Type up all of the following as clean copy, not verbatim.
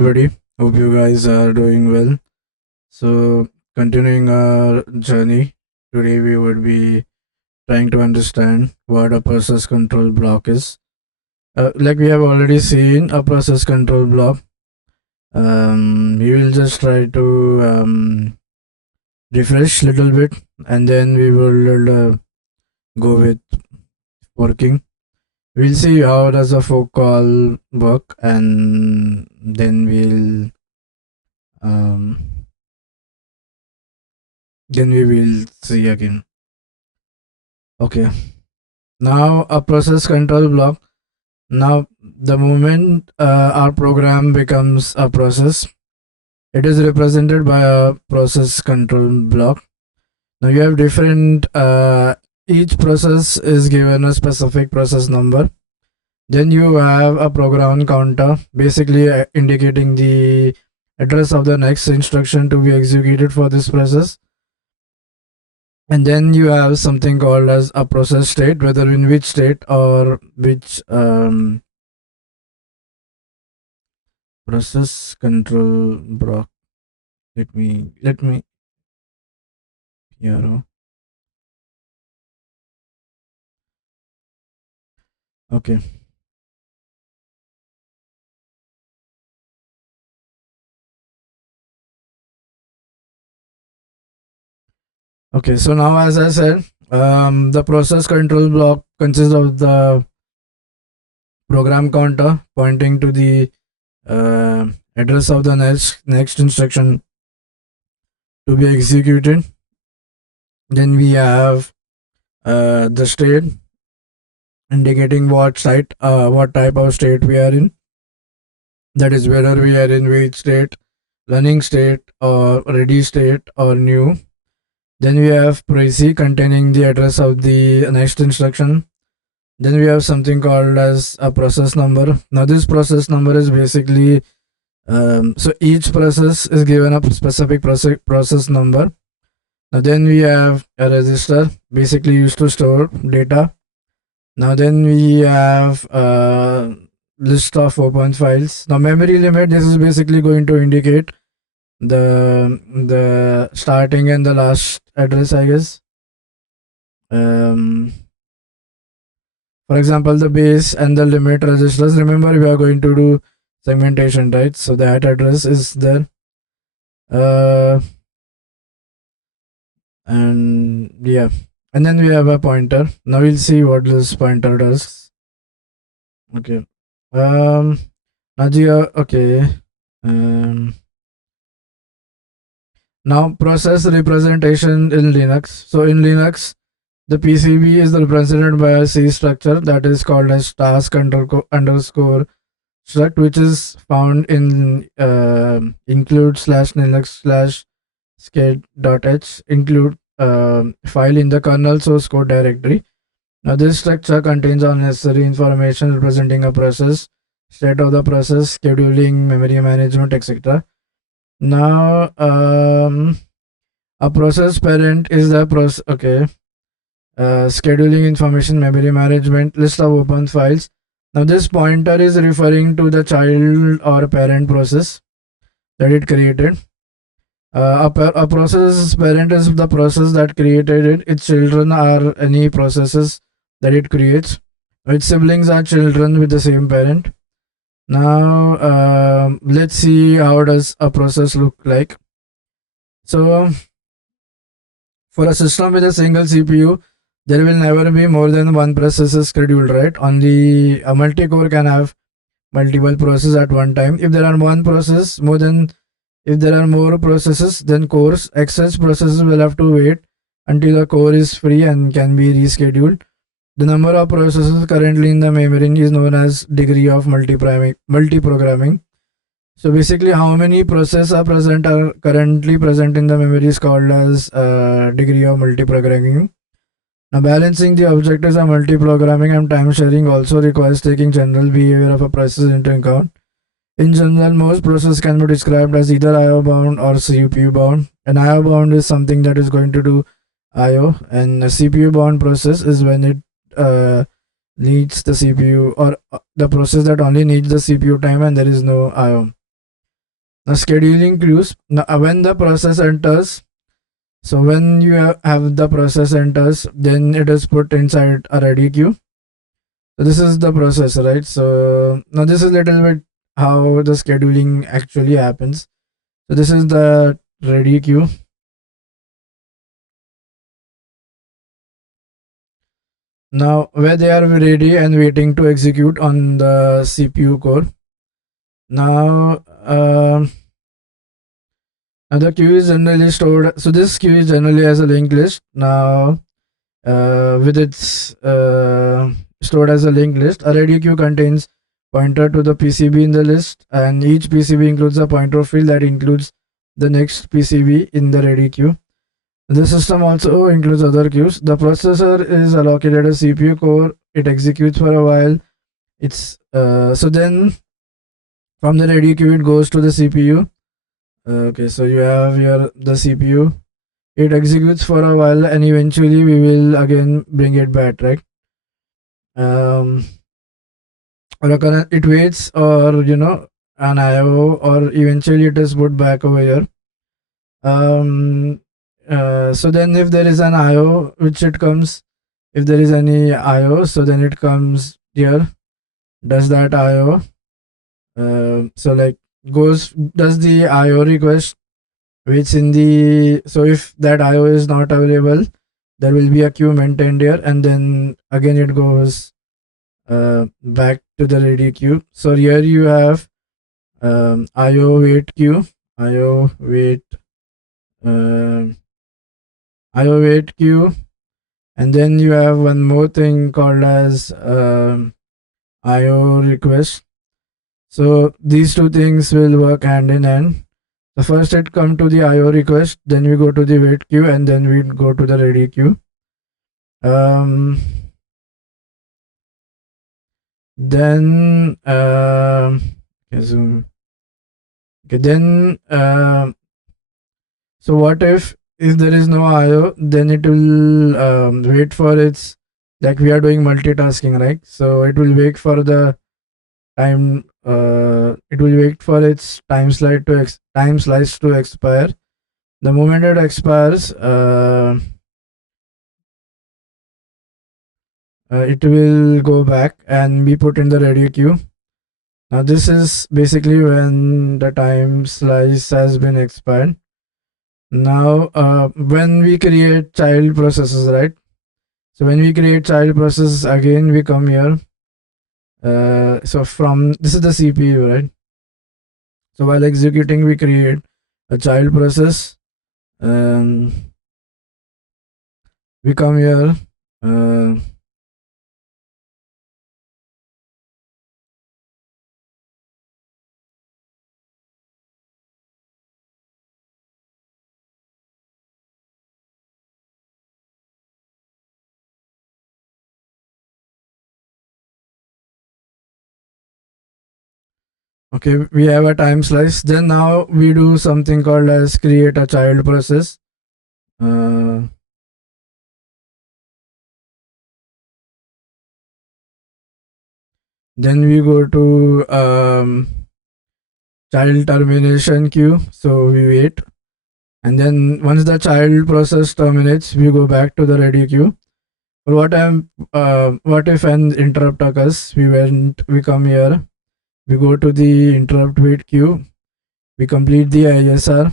Everybody, hope you guys are doing well. So, continuing our journey, today we would be trying to understand what a process control block is. Like we have already seen a process control block, we will just try to refresh little bit, and then we will go with working. We'll see how does a fork call work, and um, then we will see again. Okay. Now a process control block. Now the moment our program becomes a process, it is represented by a process control block. Now you have different. Each process is given a specific process number. Then you have a program counter, basically indicating the address of the next instruction to be executed for this process. And then you have something called as a process state, whether in which state or which process control block. Let me here. Okay. Okay. So now, as I said, the process control block consists of the program counter pointing to the address of the next instruction to be executed. Then we have the state indicating what type of state we are in. That is whether we are in wait state, running state, or ready state, or new. Then we have prec containing the address of the next instruction. Then we have something called as a process number. Now this process number is basically so each process is given a specific process number. Now then we have a register, basically used to store data. Now then we have a list of open files. Now memory limit, this is basically going to indicate the starting and the last address, I guess. For example, the base and the limit registers. Remember, we are going to do segmentation, right? So that address is there. And yeah, and then we have a pointer. Now we'll see what this pointer does. Okay. Najia, okay. Now process representation in Linux. So in Linux, the PCB is represented by a C structure that is called as task underscore struct, which is found in include slash linux slash skate.h include file in the kernel source code directory. Now this structure contains all necessary information representing a process, state of the process, scheduling, memory management, etc. Now a process parent is the process. Okay. Scheduling information, memory management, list of open files. Now this pointer is referring to the child or parent process that it created. A process parent is the process that created it. Its children are any processes that it creates. Its siblings are children with the same parent. Now let's see how does a process look like. So for a system with a single CPU, there will never be more than one process scheduled, right? Only a multi-core can have multiple processes at one time. If there are if there are more processes than cores, excess processes will have to wait until a core is free and can be rescheduled. The number of processes currently in the memory is known as degree of multi-programming. So basically, how many processes are currently present in the memory is called as degree of multi-programming. Now, balancing the objectives of multi-programming and time sharing also requires taking general behavior of a process into account. In general, most processes can be described as either IO bound or CPU bound. An IO bound is something that is going to do IO, and a CPU bound process is when it needs the CPU, or the process that only needs the CPU time and there is no IO. Now scheduling queues. Now when the process enters, so when you have the process enters, then it is put inside a ready queue. So this is the process, right? So now this is little bit how the scheduling actually happens. So this is the ready queue. Now where they are ready and waiting to execute on the CPU core. Now the queue is generally stored. So this queue is generally as a linked list. Now with its stored as a linked list, a ready queue contains pointer to the PCB in the list, and each PCB includes a pointer field that includes the next PCB in the ready queue. The system also includes other queues. The processor is allocated a CPU core. It executes for a while. It's so then from the ready queue it goes to the CPU. Okay, so you have here the CPU. It executes for a while and eventually we will again bring it back, right? Or it waits, or an IO, or eventually it is put back over here. So then if there is an IO which it comes, if there is any IO, so then it comes here, does that IO. So like does the IO request, which in the, so if that IO is not available, there will be a queue maintained here, and then again it goes back to the ready queue. So here you have IO wait queue, IO wait, IO wait queue, and then you have one more thing called as IO request. So these two things will work hand in hand. So first it come to the IO request, then we go to the wait queue, and then we go to the ready queue. Then okay, then so what if there is no IO, then it will wait for its, like we are doing multitasking, right? So it will wait for the time. It will wait for its time slice to expire. The moment it expires, it will go back and be put in the ready queue. Now this is basically when the time slice has been expired. Now when we create child processes, right? So when we create child process, again we come here. So from this is the CPU, right? So while executing, we create a child process. We come here. Okay, we have a time slice. Then now we do something called as create a child process. Then we go to child termination queue. So we wait, and then once the child process terminates, we go back to the ready queue. But what if an interrupt occurs? We come here. We go to the interrupt wait queue. We complete the ISR.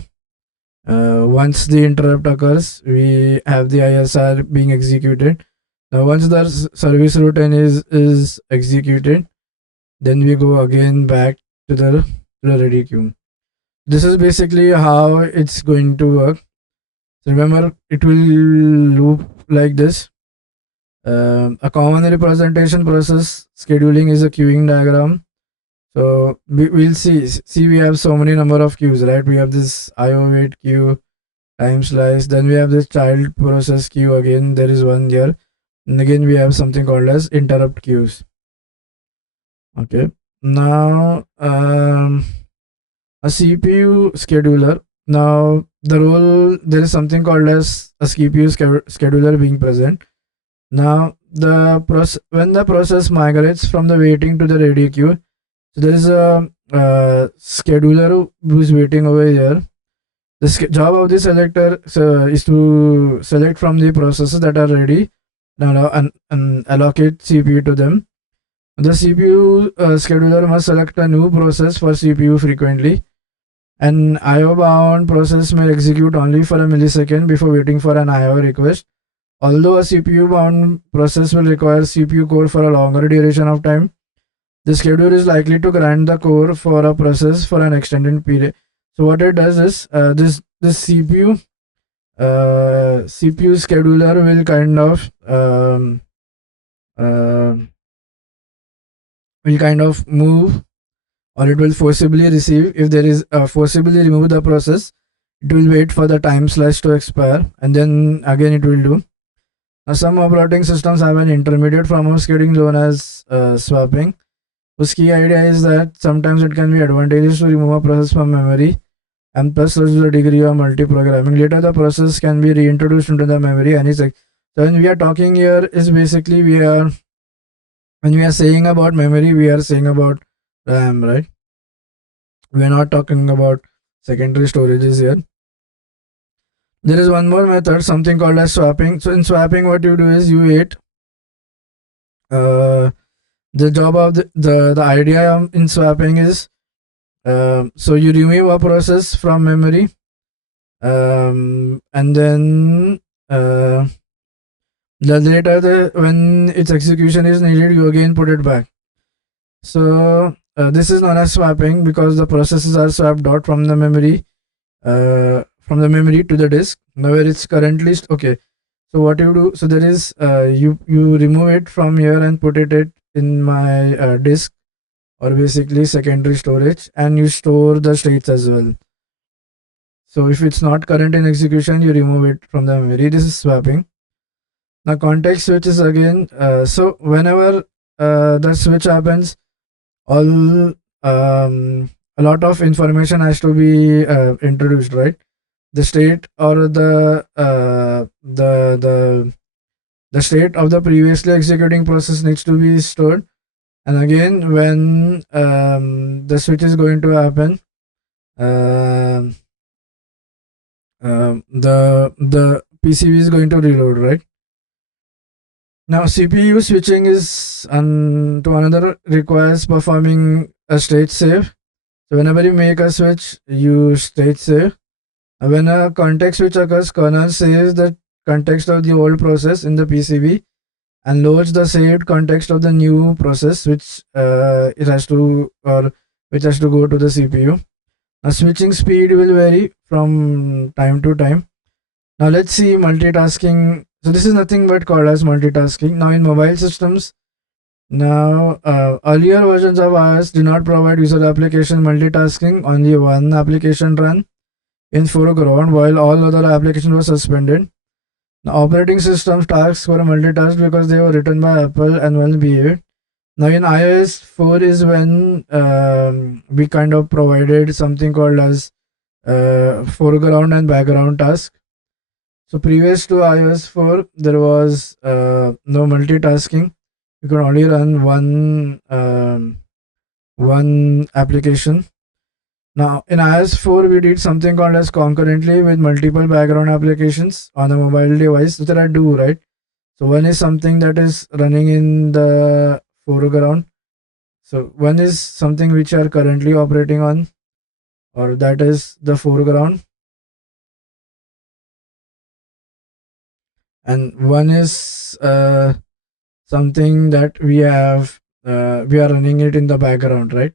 Once the interrupt occurs, we have the ISR being executed. Now, once the service routine is executed, then we go again back to the ready queue. This is basically how it's going to work. So remember, it will loop like this. A common representation process scheduling is a queuing diagram. So we'll see we have so many number of queues, right? We have this IO wait queue, time slice, then we have this child process queue, again there is one here, and again we have something called as interrupt queues. Okay, now a CPU scheduler. Now the role, there is something called as a CPU scheduler being present. Now when the process migrates from the waiting to the ready queue, so there is a scheduler who's waiting over here. The job of the selector is to select from the processes that are ready and allocate CPU to them. The CPU scheduler must select a new process for CPU frequently. An IO bound process may execute only for a millisecond before waiting for an IO request. Although a CPU bound process will require CPU core for a longer duration of time, the scheduler is likely to grant the core for a process for an extended period. So what it does is this CPU scheduler will uh, kind of move, or it will forcibly receive. If there is forcibly remove the process, it will wait for the time slash to expire, and then again it will do. Now some operating systems have an intermediate form of scheduling known as swapping, whose key idea is that sometimes it can be advantageous to remove a process from memory and plus reduce the degree of multi-programming. Later the process can be reintroduced into the memory, and it's like, so when we are talking here is basically when we are saying about memory, we are saying about RAM, right? We are not talking about secondary storages here. There is one more method, something called as swapping. So in swapping, what you do is you wait. The job of the idea in swapping is so you remove a process from memory, and then when its execution is needed, you again put it back. So this is known as swapping because the processes are swapped out from the memory to the disk. Now where it's currently okay. So what you do? So there is you remove it from here and put it in my disk, or basically secondary storage, and you store the states as well. So if it's not current in execution, you remove it from the memory. This is swapping. Now context switch is again so whenever the switch happens, all a lot of information has to be introduced, right? The state or the state of the previously executing process needs to be stored, and again when the switch is going to happen, the PCB is going to reload, right? Now CPU switching is to another requires performing a state save. So whenever you make a switch, you state save. When a context switch occurs, kernel saves the context of the old process in the PCB and loads the saved context of the new process, which it has to or which has to go to the CPU. Now switching speed will vary from time to time. Now let's see multitasking. So this is nothing but called as multitasking. Now in mobile systems, earlier versions of iOS do not provide user application multitasking. Only one application run in foreground while all other applications were suspended. Now operating system tasks were multitasked because they were written by Apple and well behaved. Now in iOS 4 is when we kind of provided something called as foreground and background task. So previous to iOS 4, there was no multitasking. You could only run one application. Now in iOS 4, we did something called as concurrently with multiple background applications on a mobile device, which I do, right? So one is something that is running in the foreground. So one is something which are currently operating on, or that is the foreground. And one is something that we are running it in the background, right?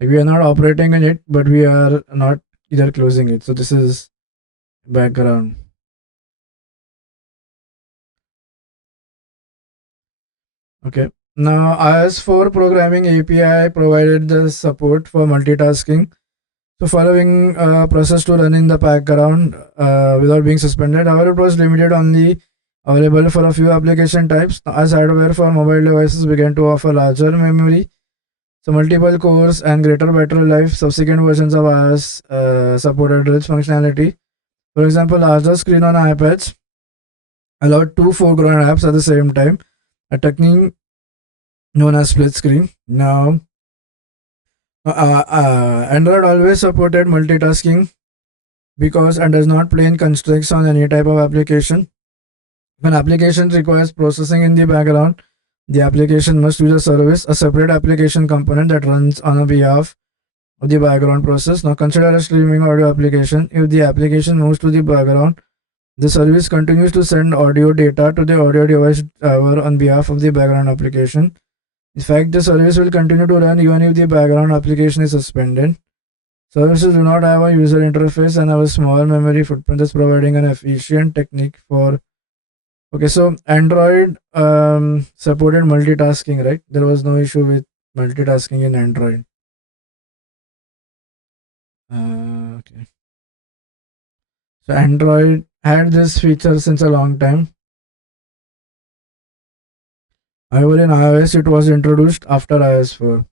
Like we are not operating in it, but we are not either closing it. So this is background. Okay. Now iOS 4 programming API provided the support for multitasking. So following a process to run in the background without being suspended. However, it was limited only available for a few application types. As hardware for mobile devices began to offer larger memory, so multiple cores and greater battery life, subsequent versions of iOS supported rich functionality. For example, larger screen on iPads allowed two foreground apps at the same time, a technique known as split screen. Now, Android always supported multitasking because and does not plain constraints on any type of application. If an application requires processing in the background, the application must use a service, a separate application component that runs on a behalf of the background process. Now consider a streaming audio application. If the application moves to the background, the service continues to send audio data to the audio device driver on behalf of the background application. In fact, the service will continue to run even if the background application is suspended. Services do not have a user interface and have a small memory footprint, thus providing an efficient technique for. Okay, so Android supported multitasking, right? There was no issue with multitasking in Android. Okay. So Android had this feature since a long time. However, in iOS, it was introduced after iOS 4.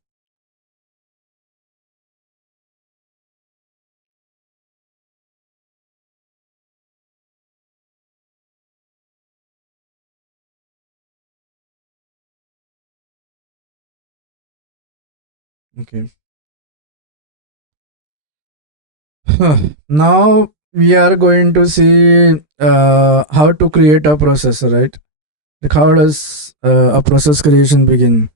Okay. Now we are going to see how to create a processor, right? Like how does a process creation begin?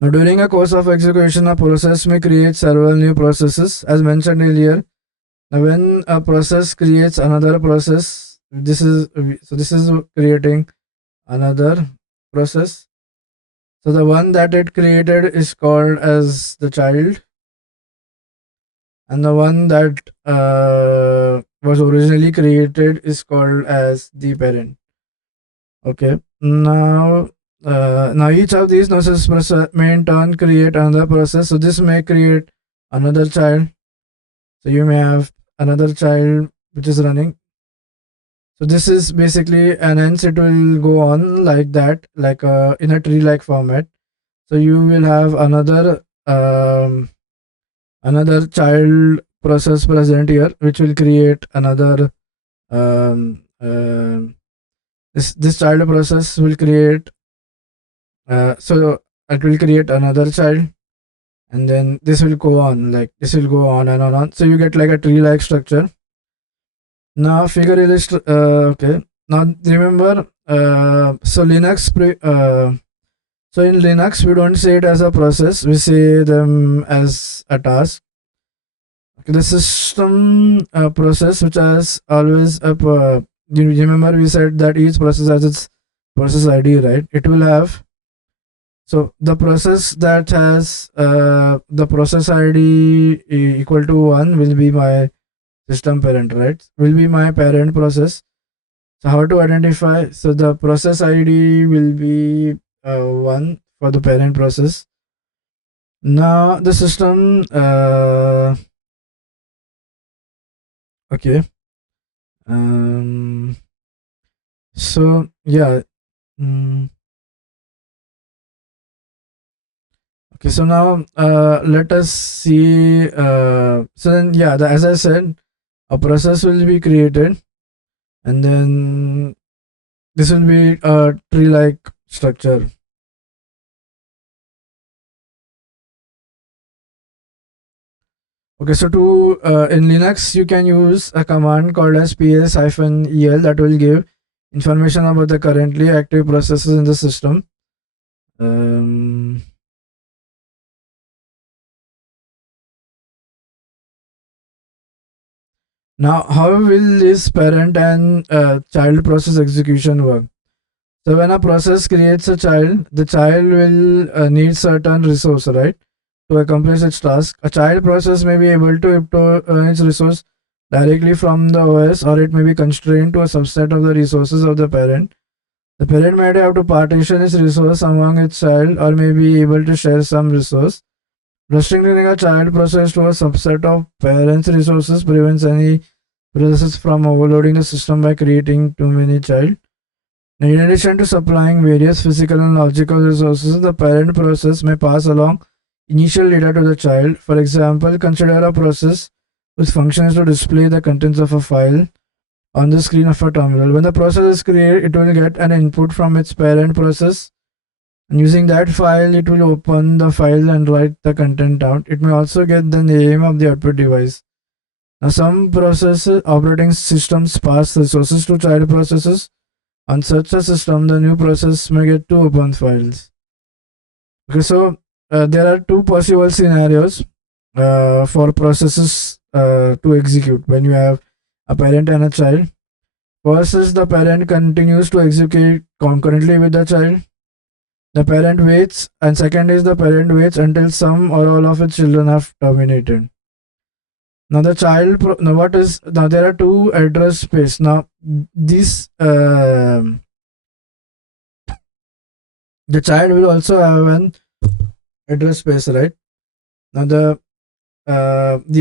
Now, during a course of execution, a process may create several new processes. As mentioned earlier, now when a process creates another process, this is creating another process. So the one that it created is called as the child, and the one that was originally created is called as the parent. Okay. Now each of these process may in turn create another process. So this may create another child. So you may have another child which is running. So this is basically, and hence it will go on like that, like in a tree-like format. So you will have another child process present here, which will create another. Um, um this child process will create. So it will create another child, and then this will go on, like this will go on and on. So you get like a tree-like structure. Now figure illustrate. Okay. Now remember. So in Linux we don't say it as a process. We say them as a task. Okay, the system process which has always a. You remember we said that each process has its process ID, right? It will have. So the process that has the process ID equal to 1 will be my system parent, right? Will be my parent process. So how to identify? So the process ID will be 1 for the parent process. Now the system, okay. So yeah. Okay, so now let us see. So then, yeah, as I said, a process will be created, and then this will be a tree-like structure. Okay, so to in Linux, you can use a command called as ps-el that will give information about the currently active processes in the system. Now, how will this parent and child process execution work? So when a process creates a child, the child will need certain resource, right, to accomplish its task. A child process may be able to obtain its resource directly from the OS, or it may be constrained to a subset of the resources of the parent. The parent might have to partition its resource among its child, or may be able to share some resource. Restricting a child process to a subset of parents' resources prevents any process from overloading the system by creating too many child. In addition to supplying various physical and logical resources, the parent process may pass along initial data to the child. For example, consider a process whose function is to display the contents of a file on the screen of a terminal. When the process is created, it will get an input from its parent process, And using that file, it will open the file and write the content out. It may also get the name of the output device. Now, some processes, operating systems pass resources to child processes. On such a system, the new process may get two open files. Okay, so there are two possible scenarios for processes to execute when you have a parent and a child. First is the parent continues to execute concurrently with the child. The parent waits, and second is the parent waits until some or all of its children have terminated. Now the child, now what is, now there are two address space. Now this the child will also have an address space, right? Now the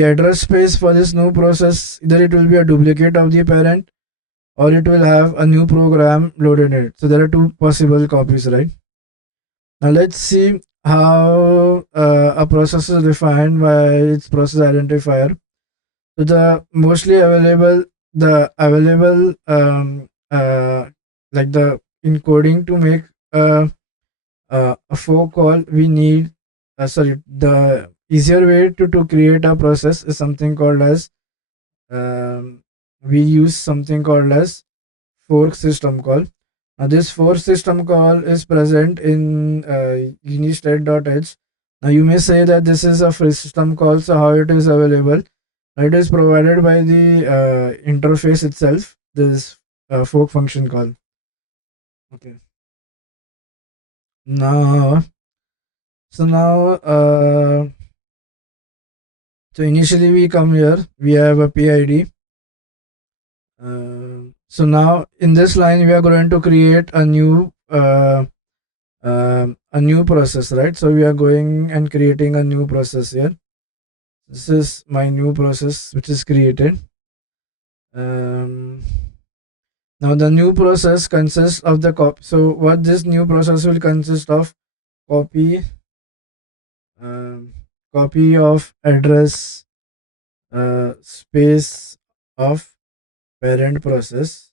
address space for this new process, either it will be a duplicate of the parent or it will have a new program loaded in it. So there are two possible copies, right? Now let's see how a process is defined by its process identifier. So the mostly available, the available like the encoding to make a fork call, we need sorry, the easier way to create a process is something called as we use something called as fork system call. Now this fork system call is present in unistate.h. Now you may say that this is a free system call, so how it is available? It is provided by the interface itself, this fork function call. Okay. Now, so now, so initially we come here, we have a PID. So now in this line, we are going to create a new process, right? So we are going and creating a new process here. This is my new process which is created. Um, Now the new process consists of the copy. So what this new process will consist of: copy, um, copy of address space of parent process.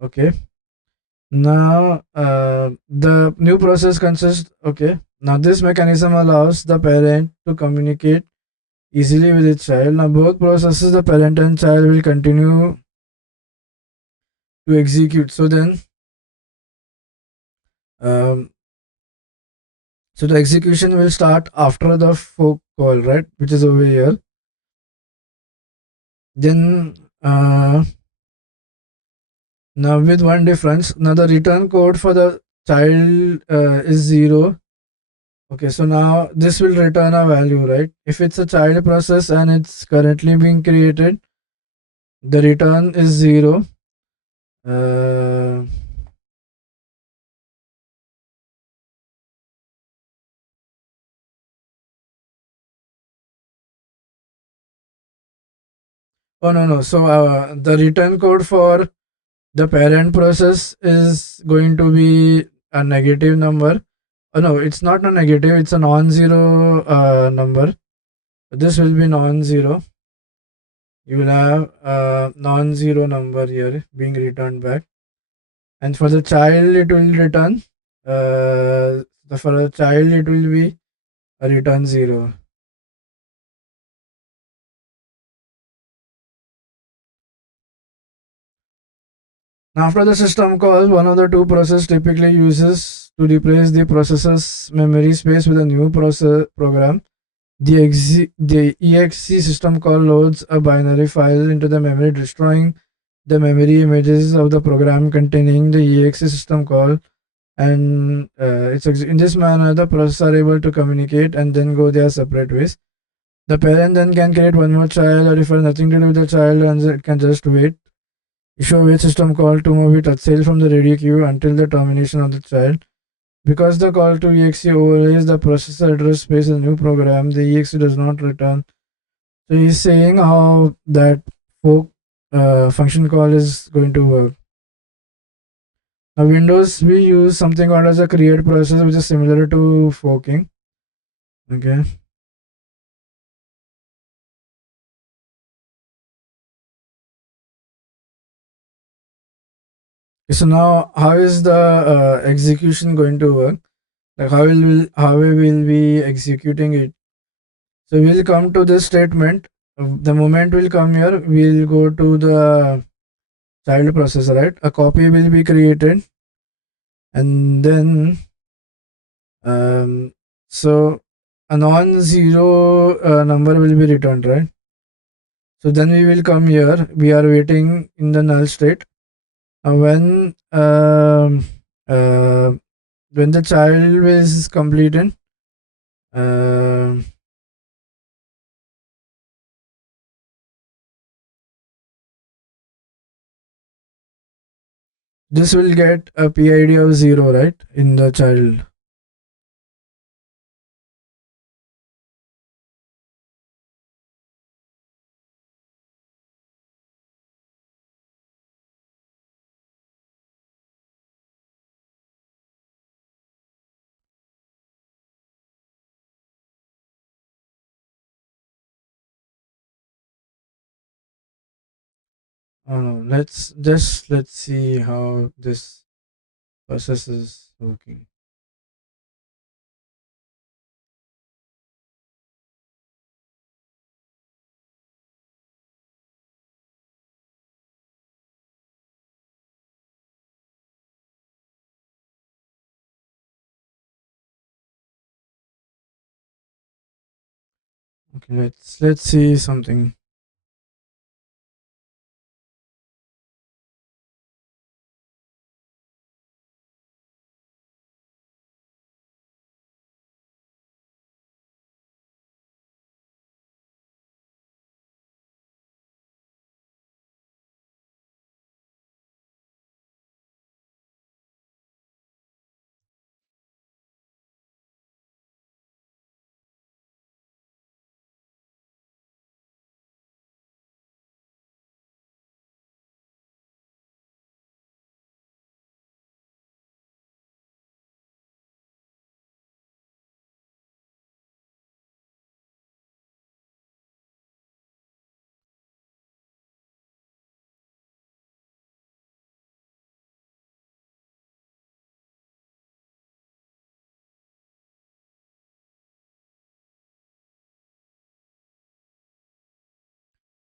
Okay. Now the new process consists. Okay. Now this mechanism allows the parent to communicate easily with its child. Now both processes, the parent and child, will continue to execute. So then, um, so the execution will start after the fork call, right? Which is over here. Then now with one difference. Now the return code for the child is 0. Okay, so now this will return a value, right? If it's a child process and it's currently being created, the return is 0. Uh, oh no no. So the return code for the parent process is going to be a negative number. Oh no, it's not a negative, it's a non-zero number. This will be non-zero. You will have a non-zero number here being returned back. And for the child, it will return. For the child, it will be a return 0. Now, after the system call, one of the two process typically uses to replace the processor's memory space with a new process program. The exe system call loads a binary file into the memory, destroying the memory images of the program containing the exe system call. And in this manner, the processes are able to communicate and then go their separate ways. The parent then can create one more child, or if it has nothing to do with the child, and it can just wait. Issue wait system call to move it outside from the ready queue until the termination of the child. Because the call to exe overlays the processor address space in the new program, the exe does not return. So he's saying how that fork function call is going to work. Now Windows, we use something called as a create process, which is similar to forking. Okay. So now, how is the execution going to work? Like how we will be executing it? So we'll come to this statement. The moment we'll come here, we'll go to the child process, right? A copy will be created, and then um, so a non-zero number will be returned, right? So then we will come here. We are waiting in the null state. When uh, when the child is completed, um this will get a PID of 0, right, in the child. Let's see how this process is working. Okay, let's see something.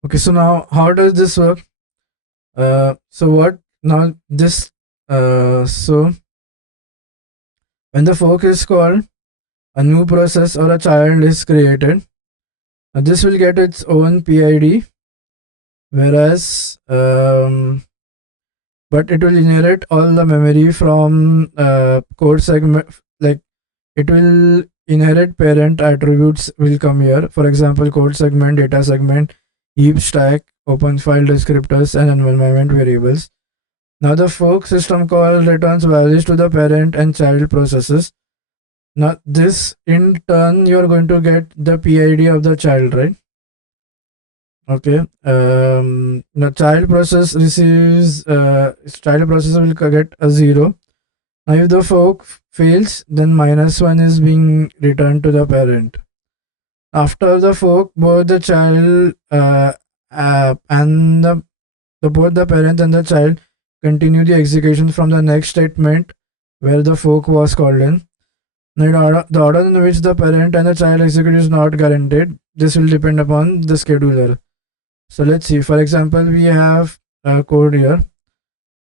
Okay, so now how does this work? So what now this so when the fork is called, a new process or a child is created. This will get its own PID, whereas but it will inherit all the memory from code segment. Like it will inherit parent attributes will come here. For example, code segment, data segment, heap stack, open file descriptors, and environment variables. Now the fork system call returns values to the parent and child processes. Now this in turn you are going to get the PID of the child, right? Okay. The child process receives child process will get a 0. Now if the fork fails, then -1 is being returned to the parent. After the fork, both the child and both the parent and the child continue the execution from the next statement where the fork was called in. The order in which the parent and the child execute is not guaranteed. This will depend upon the scheduler. So let's see. For example, we have a code here.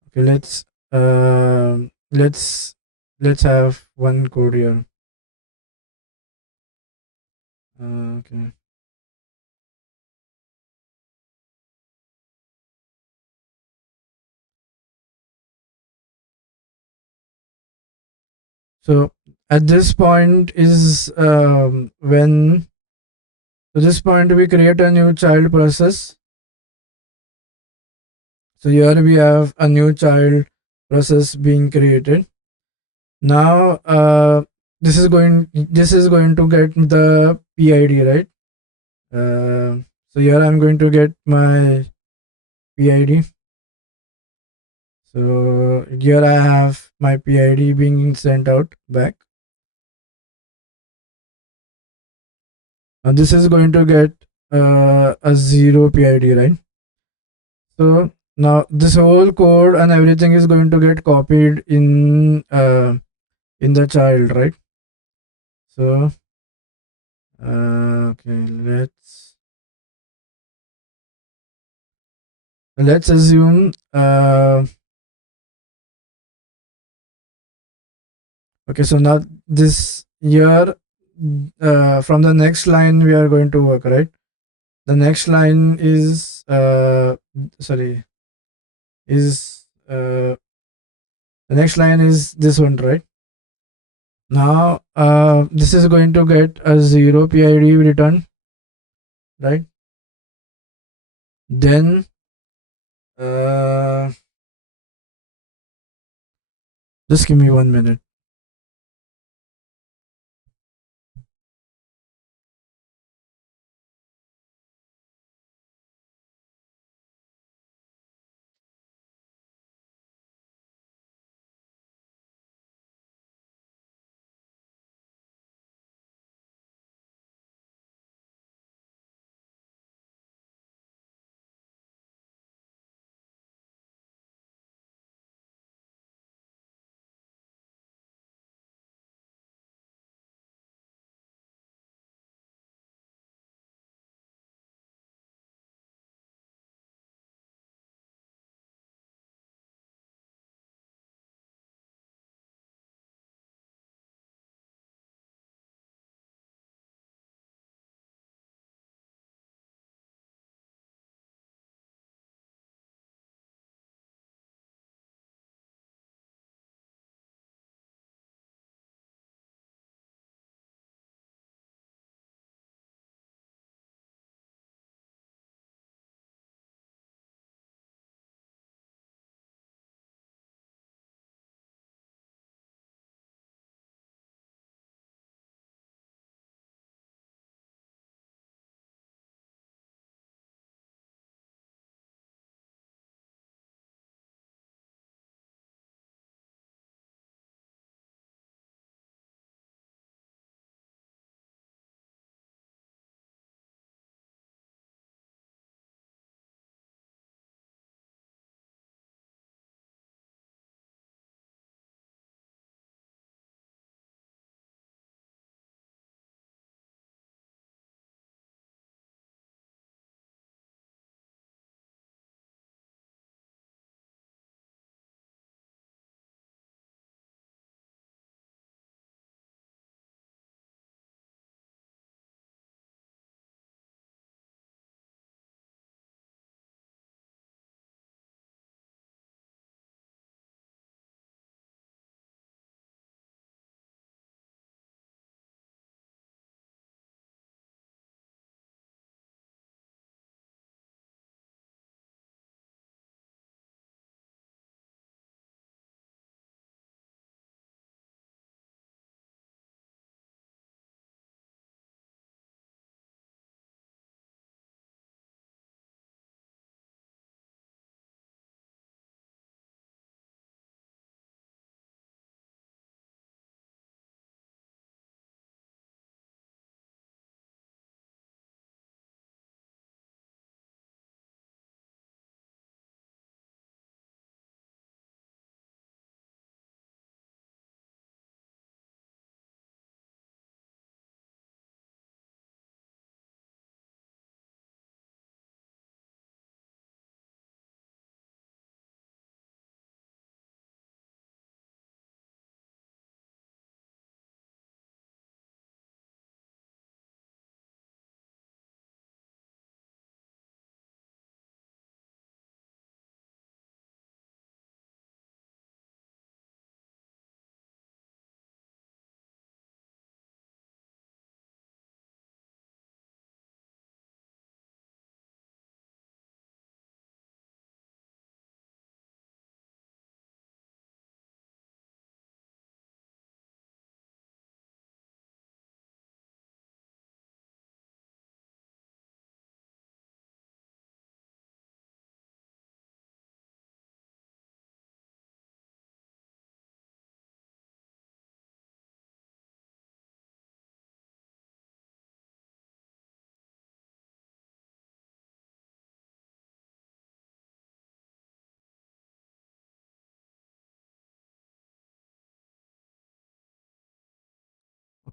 Okay, let's have one code here. Okay. So at this point is when so this point we create a new child process. So here we have a new child process being created. Now this is going to get the PID, right? So here I'm going to get my PID. So here I have my PID being sent out back. Now this is going to get a 0 PID, right? So Now this whole code and everything is going to get copied in the child, right? So okay, let's assume okay, so now this year from the next line we are going to work, right? The next line is sorry is the next line is this one, right? Now this is going to get a 0 PID return, right? Then uh, just give me 1 minute.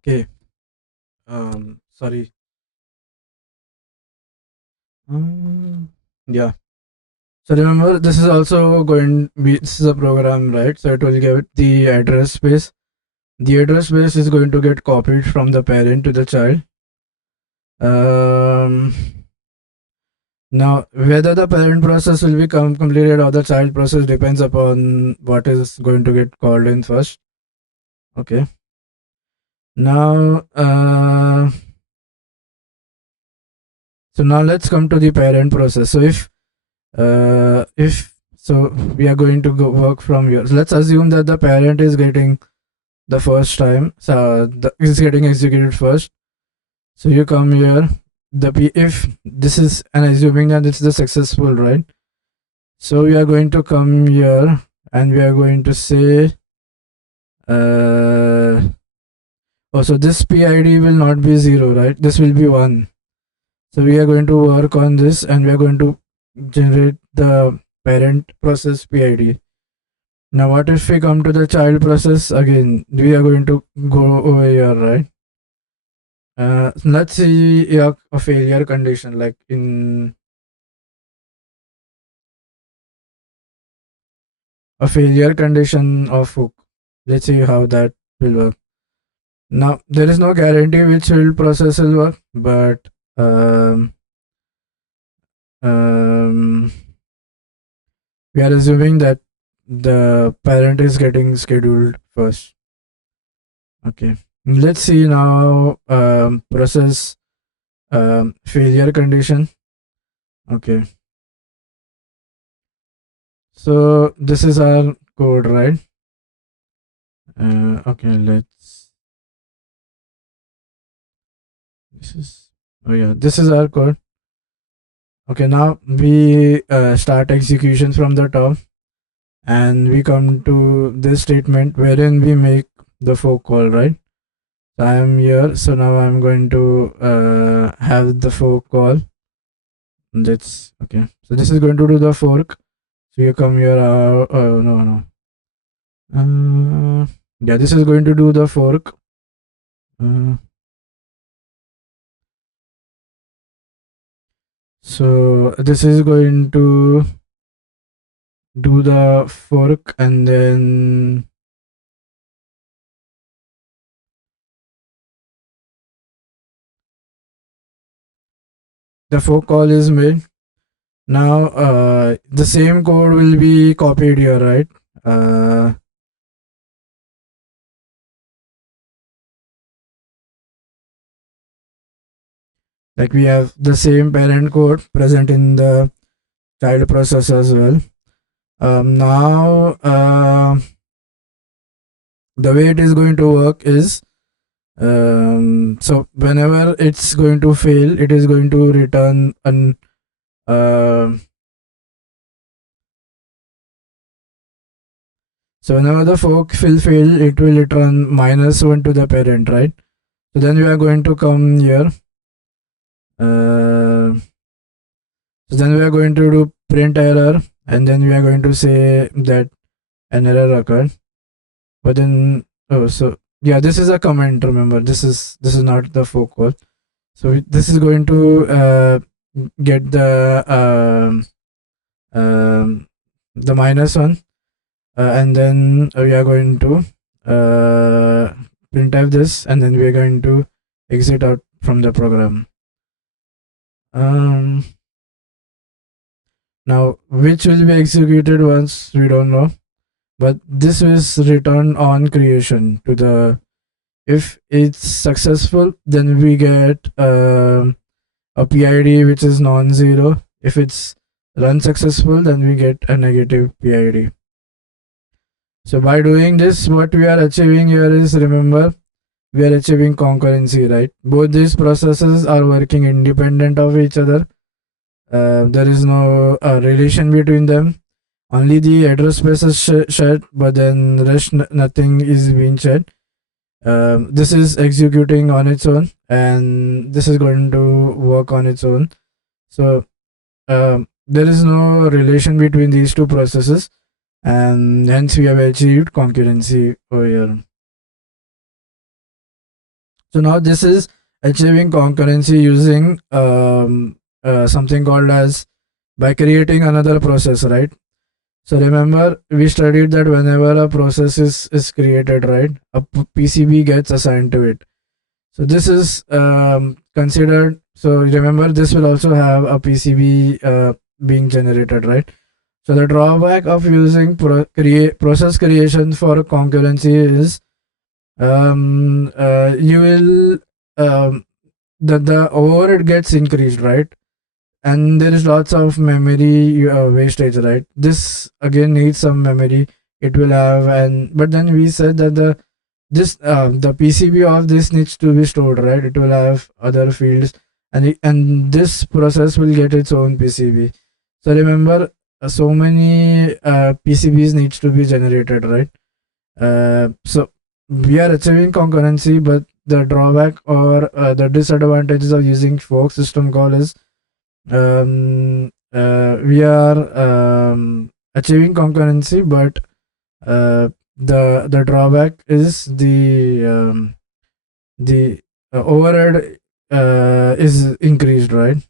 Okay. Sorry. Yeah. So remember, this is also going to be, this is a program, right? So it will give the address space. The address space is going to get copied from the parent to the child. Um, Now, whether the parent process will be completed or the child process depends upon what is going to get called in first. Okay. Now, so now let's come to the parent process. So if so, we are going to go work from here. So let's assume that the parent is getting the first time. So is getting executed first. So you come here. If this is, and assuming that it's the successful, right? So we are going to come here and we are going to say oh, so this PID will not be 0, right? This will be 1. So we are going to work on this and we are going to generate the parent process PID. Now what if we come to the child process again? We are going to go over here, right? Let's see a failure condition, like in a failure condition of hook. Let's see how that will work. Now there is no guarantee which will process will work, but we are assuming that the parent is getting scheduled first. Okay, let's see now process failure condition. Okay, so this is our code, right? Okay, let's this is our code. Okay, now we start execution from the top and we come to this statement wherein we make the fork call, right? So I am here, so now I'm going to have the fork call. That's okay. So this is going to do the fork. So you come here. No. Yeah, this is going to do the fork. So this is going to do the fork and then the fork call is made. Now the same code will be copied here, right? Like we have the same parent code present in the child process as well. Now the way it is going to work is so whenever it's going to fail, it is going to return an so whenever the fork will fail, it will return -1 to the parent, right? So then we are going to come here. So then we are going to do print error and then we are going to say that an error occurred. But then so yeah, this is a comment. Remember, this is not the fork call. So this is going to get the -1 and then we are going to printf this and then we are going to exit out from the program. Now which will be executed once, we don't know, but this is returned on creation to the, if it's successful then we get a PID which is non-zero. If it's unsuccessful then we get a negative PID. So by doing this, what we are achieving here is, remember, we are achieving concurrency, right? Both these processes are working independent of each other. There is no relation between them. Only the address space is shared, but then rest nothing is being shared. This is executing on its own and this is going to work on its own. So there is no relation between these two processes and hence we have achieved concurrency over here. So now this is achieving concurrency using something called as by creating another process, right? So remember we studied that whenever a process is created, right, a PCB gets assigned to it. So this is considered. So remember this will also have a PCB being generated, right? So the drawback of using process creation for concurrency is you will the overhead gets increased, right? And there is lots of memory wastage, right? This again needs some memory it will have, and but then we said that the PCB of this needs to be stored, right? It will have other fields, and this process will get its own PCB. So remember, so many PCBs needs to be generated, right? So we are achieving concurrency, but the drawback or the disadvantages of using fork system call is we are achieving concurrency, but the drawback is the overhead is increased, right?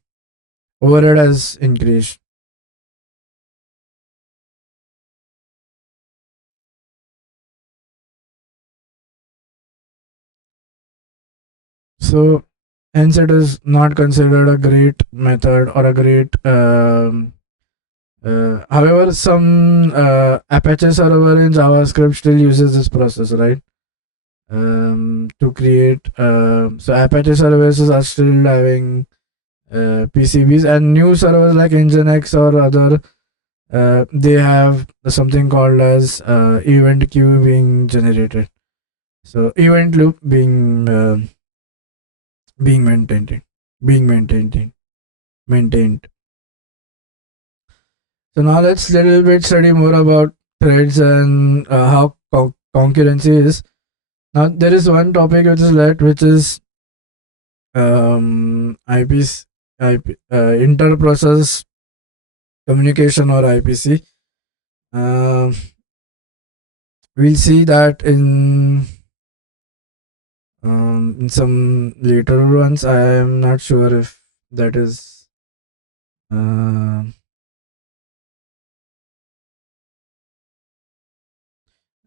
Overhead has increased. So hence it is not considered a great method or a great however, some Apache server in JavaScript still uses this process, right? To create. So Apache services are still having PCBs, and new servers like Nginx or other, they have something called as event queue being generated. So event loop being maintained, being maintained. So now let's little bit study more about threads and how concurrency is. Now there is one topic which is left, which is IPC, inter-process communication or IPC. Uh, we'll see that in some later ones. I am not sure if that is. Uh,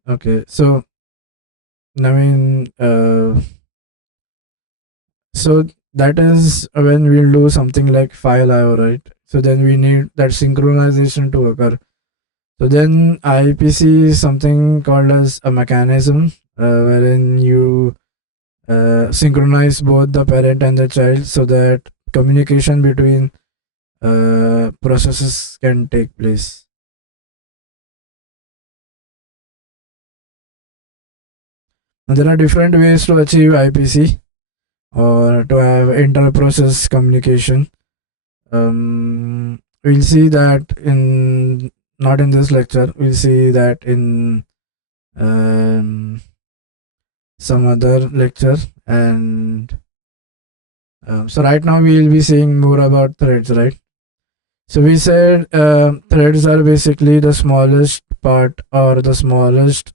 okay, so I mean, so that is when we'll do something like file IO, right? So then we need that synchronization to occur. So then IPC is something called as a mechanism wherein you synchronize both the parent and the child so that communication between processes can take place. Now, there are different ways to achieve IPC or to have inter-process communication. We'll see that in not in this lecture. We'll see that in some other lecture, and so right now we will be seeing more about threads, right? So we said threads are basically the smallest part or the smallest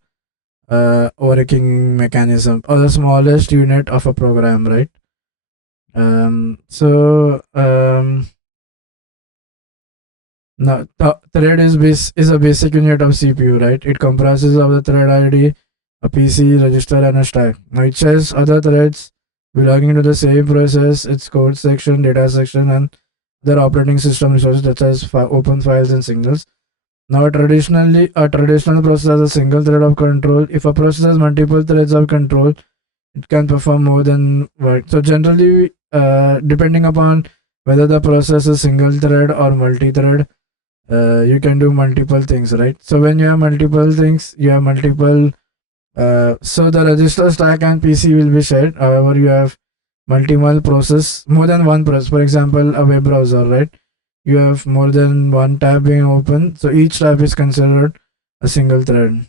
working mechanism or the smallest unit of a program, right? Now thread is a basic unit of CPU, right? It comprises of the thread ID, a PC, register, and a stack. Now it says other threads belonging to the same process, its code section, data section, and their operating system resources such as open files and signals. Now, a traditional process has a single thread of control. If a process has multiple threads of control, it can perform more than work. So, generally, depending upon whether the process is single thread or multi-thread, you can do multiple things, right? So, when you have multiple things, you have multiple. So, the register stack and PC will be shared. However, you have multiple process, more than one process. For example, a web browser, right? You have more than one tab being open, so each tab is considered a single thread.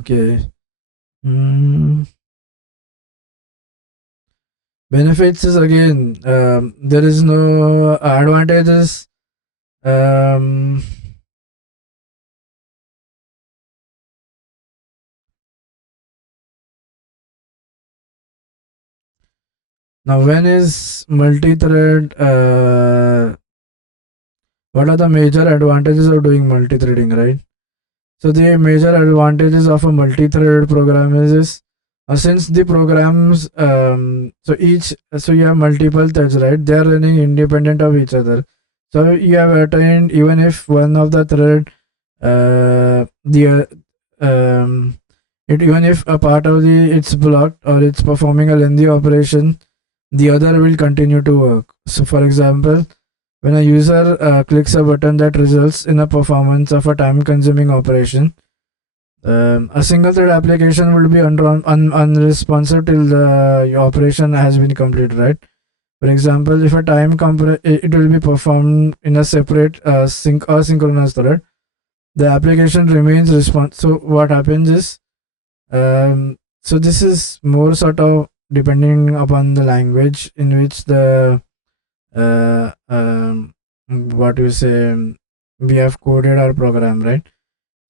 Okay. Mm. Benefits is again, there is no advantages. Um, Now, when is multi-thread? What are the major advantages of doing multi-threading, right? So the major advantages of a multi-threaded program is since the programs so you have multiple threads, right? They are running independent of each other. So you have attained even if one of the thread the it even if a part of the it's blocked or it's performing a lengthy operation, the other will continue to work. So for example, when a user clicks a button that results in a performance of a time consuming operation, a single thread application will be unresponsive till the operation has been completed, right? For example, if a it will be performed in a separate asynchronous thread, the application remains responsive. So what happens is, so this is more sort of depending upon the language in which the uh, um, what you say we have coded our program, right?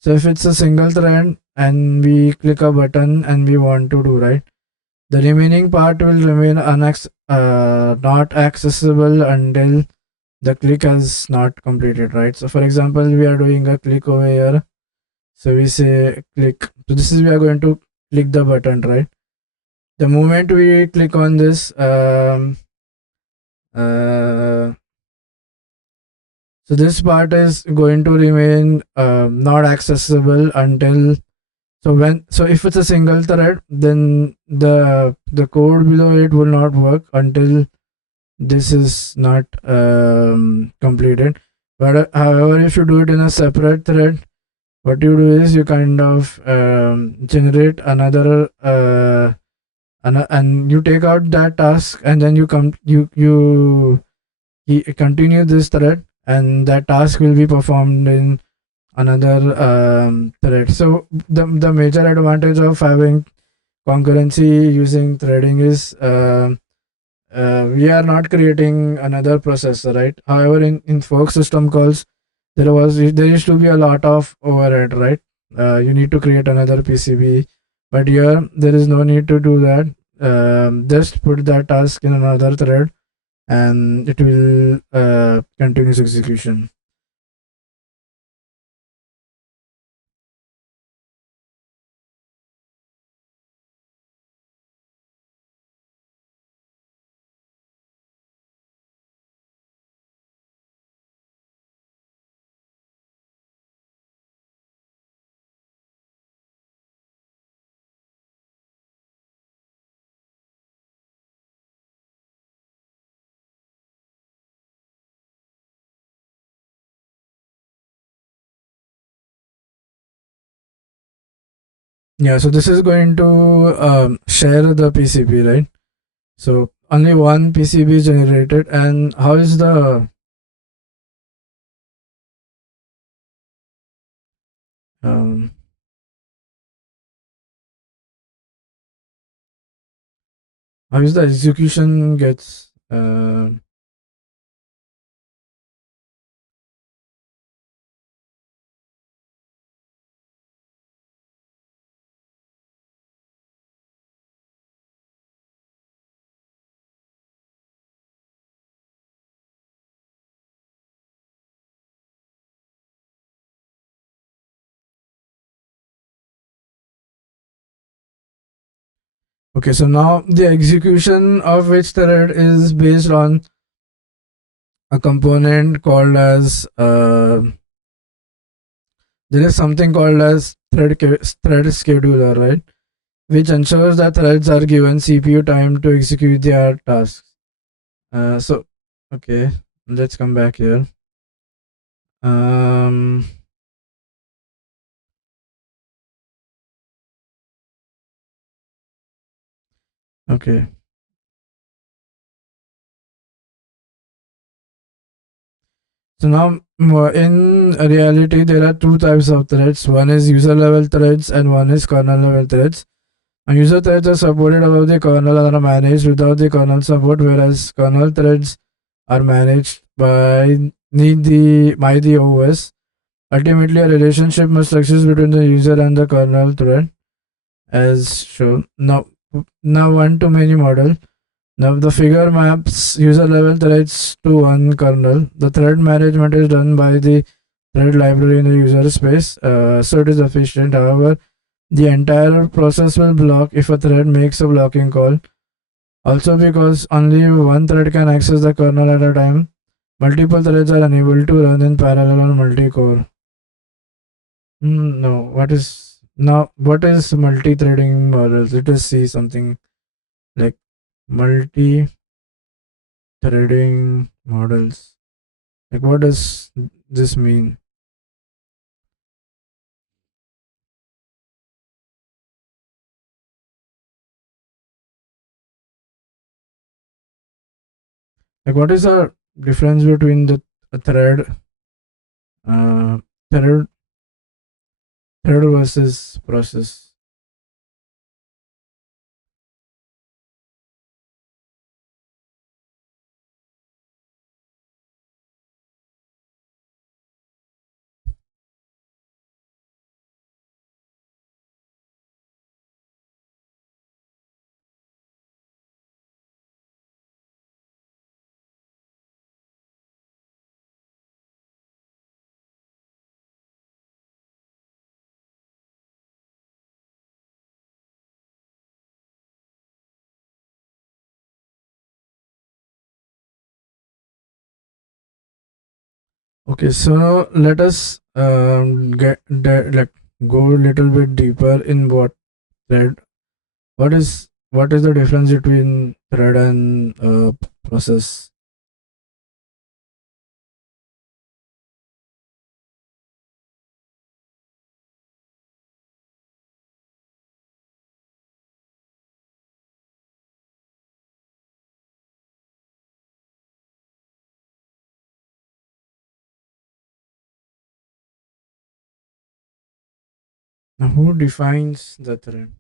So if it's a single thread and we click a button and we want to do, right, the remaining part will remain not accessible until the click has not completed, right? So for example, we are doing a click over here. So we say click. So this is we are going to click the button, right? The moment we click on this, uh, so this part is going to remain not accessible until if it's a single thread, then the code below it will not work until this is not completed. But however, if you do it in a separate thread, what you do is you kind of generate another and you take out that task and then you continue this thread and that task will be performed in another thread. So the major advantage of having concurrency using threading is we are not creating another processor, right? However, in fork system calls, there used to be a lot of overhead, right? You need to create another PCB, but here there is no need to do that. Just put that task in another thread, and it will continuous execution. Yeah, so this is going to share the PCB, right? So only one PCB is generated, and um, how is the execution gets okay. So now the execution of which thread is based on a component called as there is something called as thread scheduler, right? Which ensures that threads are given CPU time to execute their tasks. So okay, let's come back here. Um, okay. So now, in reality, there are two types of threads. One is user level threads, and one is kernel level threads. And user threads are supported above the kernel and are managed without the kernel support, whereas kernel threads are managed by the OS. Ultimately, a relationship must exist between the user and the kernel thread, as shown. Now one to many model. Now the figure maps user level threads to one kernel. The thread management is done by the thread library in the user space, so it is efficient. However, the entire process will block if a thread makes a blocking call. Also, because only one thread can access the kernel at a time, multiple threads are unable to run in parallel on multi-core. No, what is multi-threading models? Let us see something like multi-threading models. Like, what does this mean? Like, what is the difference between the thread, uh, thread, thread versus process? Okay, so now let us like go a little bit deeper in what thread. What is the difference between thread and process? Now, who defines the thread?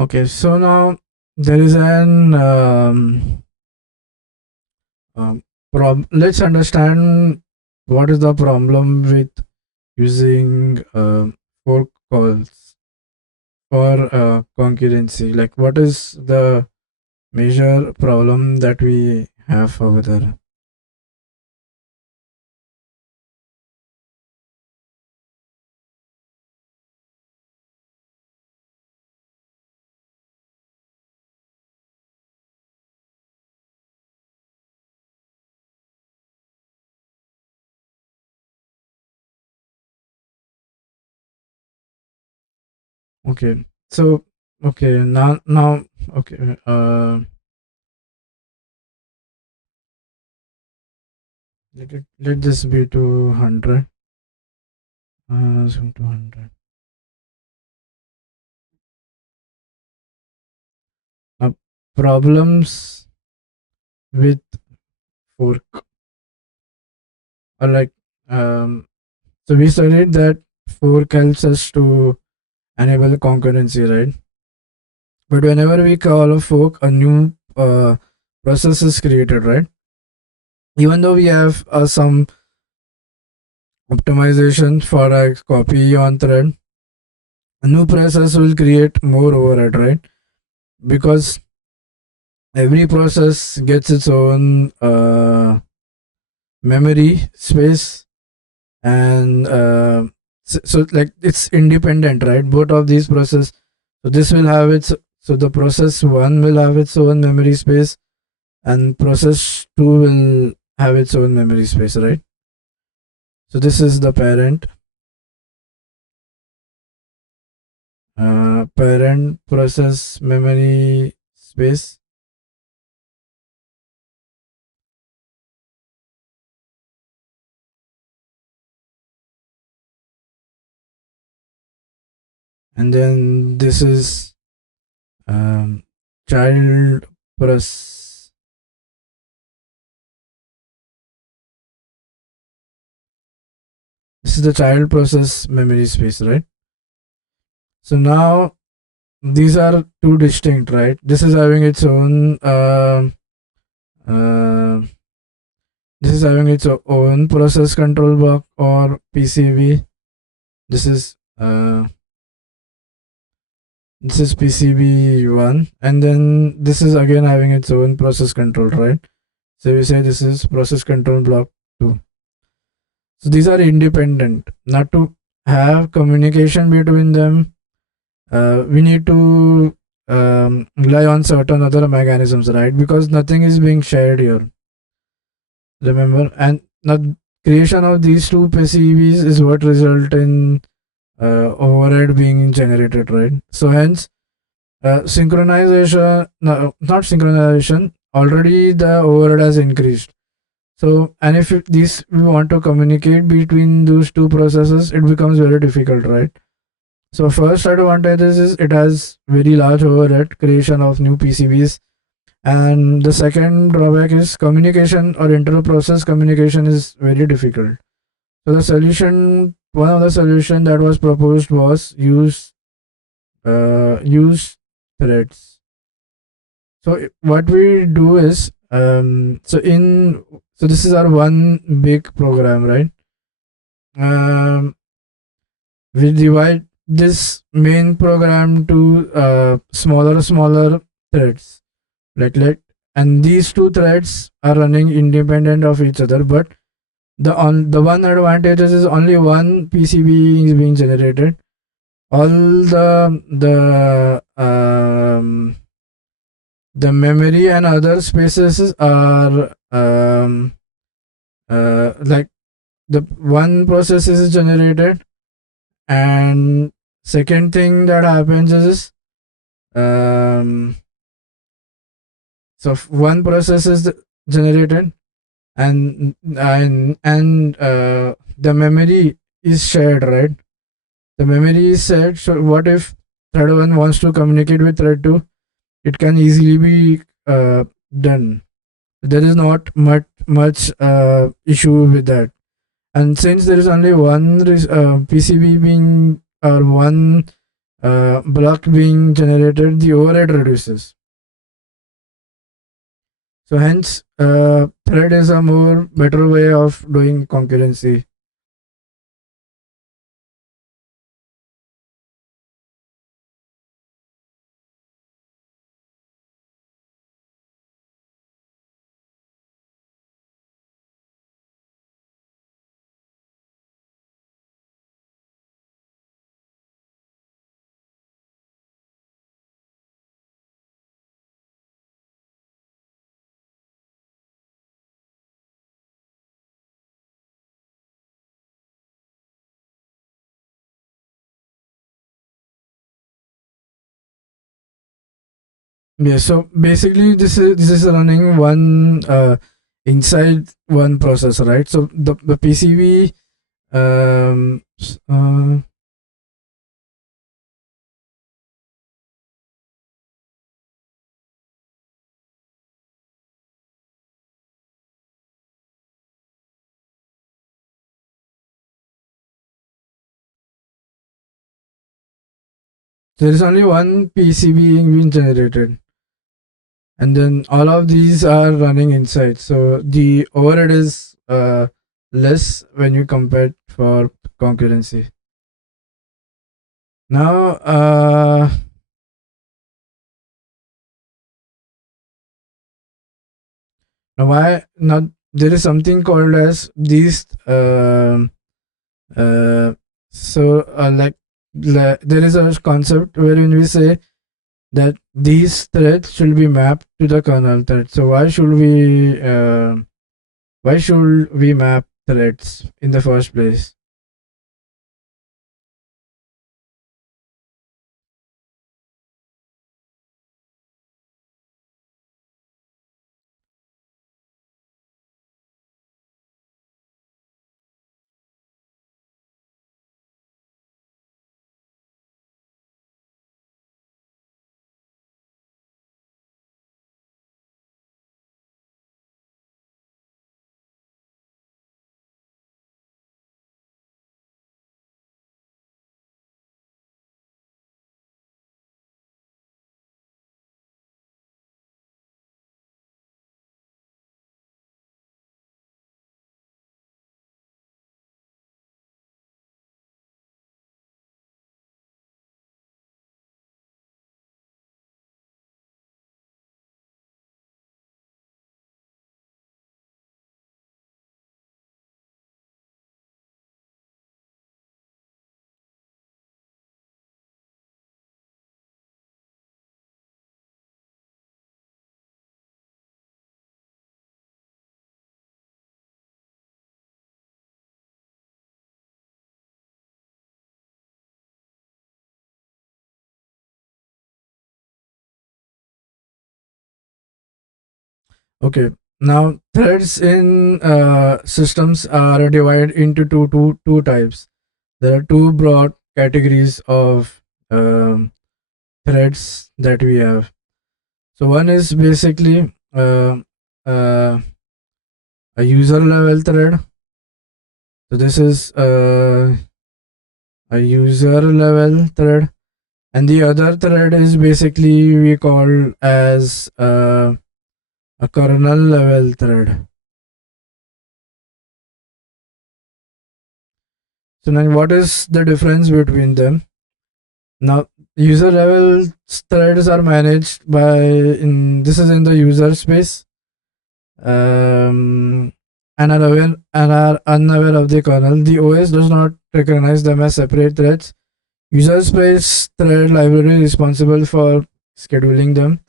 Okay, so now there is an let's understand what is the problem with using fork calls for concurrency. Like, what is the major problem that we have over there? Okay. So okay, now okay. Let this be 200. So 200. Now problems with fork are like so we studied that fork helps us to enable concurrency, right? But whenever we call a fork, a new process is created, right? Even though we have some optimization for a copy on thread, a new process will create more overhead, right? Because every process gets its own memory space, and so like it's independent, right? Both of these process, so this will have its, so the process one will have its own memory space, and process two will have its own memory space, right? So this is the parent process memory space, and then this is um, child process. This is the child process memory space, right? So now these are two distinct, right? This is having its own uh, this is having its own process control block or PCB. This is PCB1, and then this is again having its own process control, right? So we say this is process control block 2. So these are independent. Not to have communication between them, we need to rely on certain other mechanisms, right? Because nothing is being shared here, remember? And the creation of these two PCBs is what result in overhead being generated, right? So hence, synchronization, no, not synchronization, already the overhead has increased. So, and if these we want to communicate between those two processes, it becomes very difficult, right? So, first advantage is it has very large overhead creation of new PCBs, and the second drawback is communication or inter-process communication is very difficult. So, the solution, one of the solution that was proposed was use threads. So, what we do is so this is our one big program, right? um, we divide this main program to smaller threads, like and these two threads are running independent of each other, but the one advantage is only one PCB is being generated. All the memory and other spaces are like the one process is generated, and second thing that happens is um, so one process is generated, and the memory is shared, right? The memory is shared. So what if thread 1 wants to communicate with thread 2? It can easily be done. There is not much issue with that. And since there is only one PCB being or one block being generated, the overhead reduces. So hence, thread is a more better way of doing concurrency. Yeah, so basically this is running one inside one processor, right? So the PCB um s- uh, there is only one PCB being generated, and then all of these are running inside. So the overhead is less when you compare for concurrency. Now now why not, there is something called as these uh, like there is a concept wherein we say that these threads should be mapped to the kernel thread. So why should we map threads in the first place? Okay. Now threads in systems are divided into two types. There are two broad categories of threads that we have. So one is basically uh, a user level thread. So this is a user level thread, and the other thread is basically we call as a kernel level thread. So now what is the difference between them? Now user level threads are managed by, in this is in the user space, um, and are unaware of the kernel. The OS does not recognize them as separate threads. User space thread library responsible for scheduling them.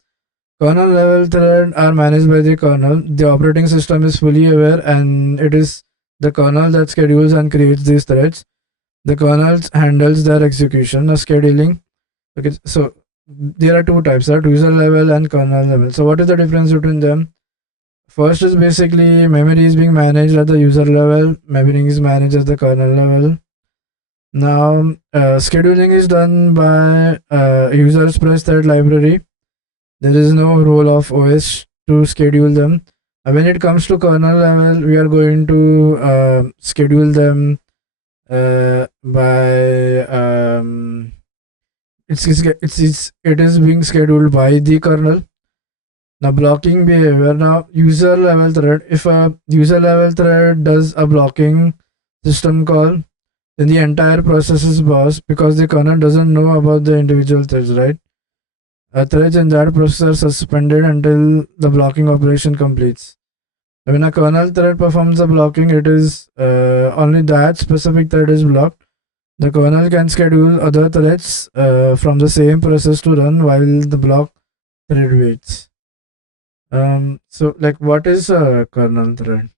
Kernel level thread are managed by the kernel. The operating system is fully aware, and it is the kernel that schedules and creates these threads. The kernel handles their execution or scheduling. Okay, so there are two types, right? User level and kernel level. So what is the difference between them? First is basically memory is being managed at the user level. Memory is managed at the kernel level. Now, scheduling is done by users press thread library. There is no role of OS to schedule them. When it comes to kernel level, we are going to schedule them by it is being scheduled by the kernel. Now blocking behavior. Now user level thread. If a user level thread does a blocking system call, then the entire process is paused because the kernel doesn't know about the individual threads, right? Threads in that process are suspended until the blocking operation completes. When a kernel thread performs the blocking, it is only that specific thread is blocked. The kernel can schedule other threads from the same process to run while the block thread waits. So like what is a kernel thread?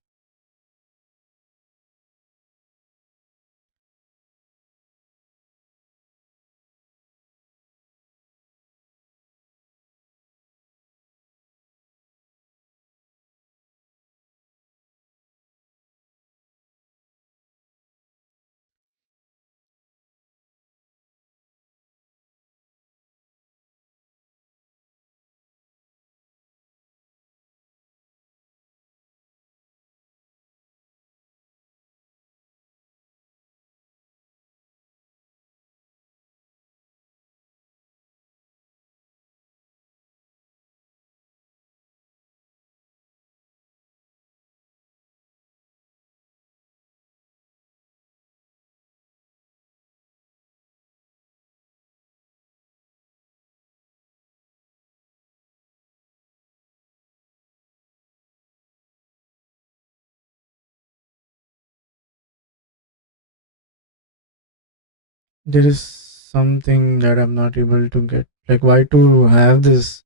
There is something that I'm not able to get. Like, why to have this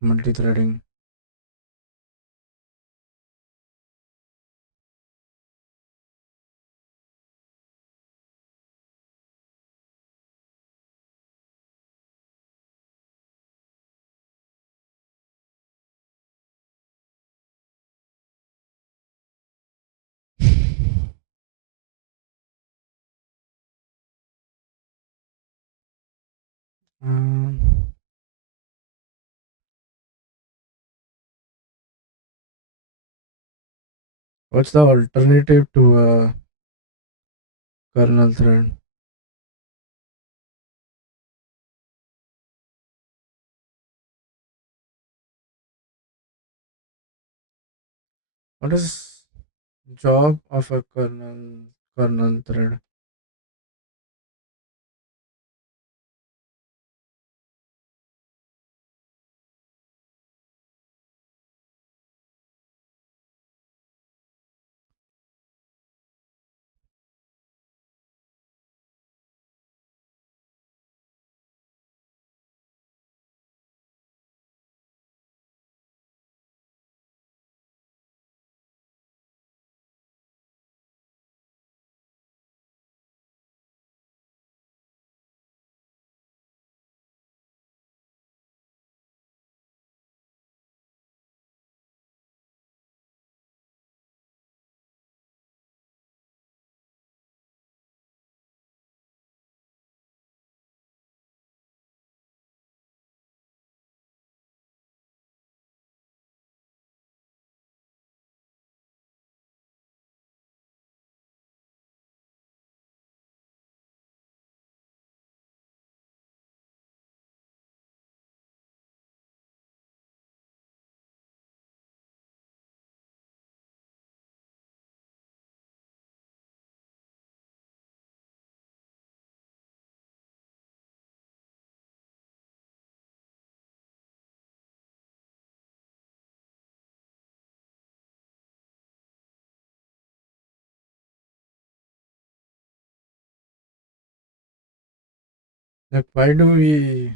multi-threading? Um, what's the alternative to a kernel thread? What is job of a kernel thread? Like, why do we